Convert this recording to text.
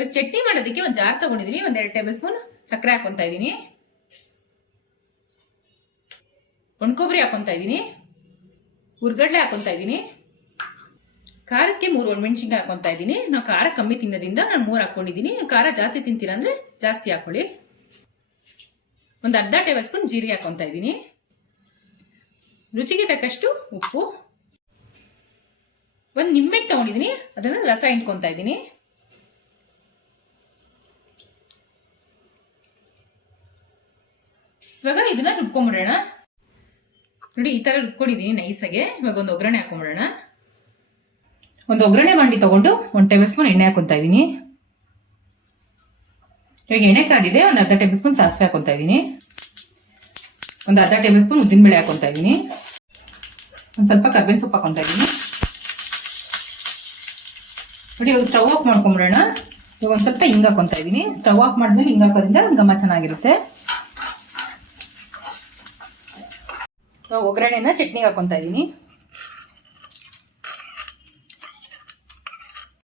ಇವಾಗ ಚಟ್ನಿ ಮಾಡೋದಕ್ಕೆ ಒಂದು ಜಾರ್ ತಗೊಂಡಿದ್ದೀನಿ. 1-2 ಟೇಬಲ್ ಸ್ಪೂನ್ ಸಕ್ಕರೆ ಹಾಕೊತಾ ಇದ್ದೀನಿ. ಒಣಕೊಬ್ಬರಿ ಹಾಕೊತಾ ಇದ್ದೀನಿ. ಹುರ್ಗಡ್ಲೆ ಹಾಕೊತಾ ಇದ್ದೀನಿ. ಖಾರಕ್ಕೆ 3 ಒಣಮೆಣಸಿನ್ಕಾಯಿ ಹಾಕೊತಾ ಇದ್ದೀನಿ. ನಾವು ಖಾರ ಕಮ್ಮಿ ತಿನ್ನೋದ್ರಿಂದ ನಾನು 3 ಹಾಕೊಂಡಿದ್ದೀನಿ. ಖಾರ ಜಾಸ್ತಿ ತಿಂತೀರಾ ಅಂದರೆ ಜಾಸ್ತಿ ಹಾಕೊಳ್ಳಿ. ಒಂದು ಅರ್ಧ ಟೇಬಲ್ ಸ್ಪೂನ್ ಜೀರಿಗೆ ಹಾಕೊತಾ ಇದ್ದೀನಿ. ರುಚಿಗೆ ತಕ್ಕಷ್ಟು ಉಪ್ಪು. ಒಂದು ನಿಂಬೆಹಣ್ಣು ತಗೊಂಡಿದ್ದೀನಿ, ಅದನ್ನು ರಸ ಹಿಂಡ್ಕೊತಾ ಇದ್ದೀನಿ. ಇವಾಗ ಇದನ್ನ ರುಬ್ಕೊಂಡ್ಬಿಡೋಣ. ನೋಡಿ ಈ ಥರ ರುಬ್ಕೊಂಡಿದ್ದೀನಿ ನೈಸಾಗೆ. ಇವಾಗ ಒಂದು ಒಗ್ಗರಣೆ ಹಾಕೊಂಡ್ಬಿಡೋಣ. ಒಂದು ಒಗ್ಗರಣೆ ಮಾಡಿ ತಗೊಂಡು 1 ಟೇಬಲ್ ಸ್ಪೂನ್ ಎಣ್ಣೆ ಹಾಕೊತಾ ಇದ್ದೀನಿ. ಇವಾಗ ಎಣ್ಣೆ ಕಾದಿದೆ. ಒಂದು ಅರ್ಧ ಟೇಬಲ್ ಸ್ಪೂನ್ ಸಾಸಿವೆ ಹಾಕೊತಾ ಇದ್ದೀನಿ. ಒಂದು ಅರ್ಧ ಟೇಬಲ್ ಸ್ಪೂನ್ ಉದ್ದಿನಬೇಳೆ ಹಾಕೊತಾ ಇದ್ದೀನಿ. ಒಂದು ಸ್ವಲ್ಪ ಕರ್ಬೇವಿನ ಸೊಪ್ಪು ಹಾಕೊತಾ ಇದ್ದೀನಿ. ನೋಡಿ ಇವಾಗ ಸ್ಟವ್ ಆಫ್ ಮಾಡ್ಕೊಂಬಿಡೋಣ. ಇವಾಗ ಒಂದು ಸ್ವಲ್ಪ ಹಿಂಗೆ ಹಾಕೊತಾ ಇದ್ದೀನಿ. ಸ್ಟವ್ ಆಫ್ ಮಾಡಿದ್ಮೇಲೆ ಹಿಂಗೆ ಹಾಕೋದ್ರಿಂದ ಘಮ ಚೆನ್ನಾಗಿರುತ್ತೆ. ಇವಾಗ ಒಗ್ಗರಣೆನ ಚಟ್ನಿಗೆ ಹಾಕೊತಾ ಇದ್ದೀನಿ.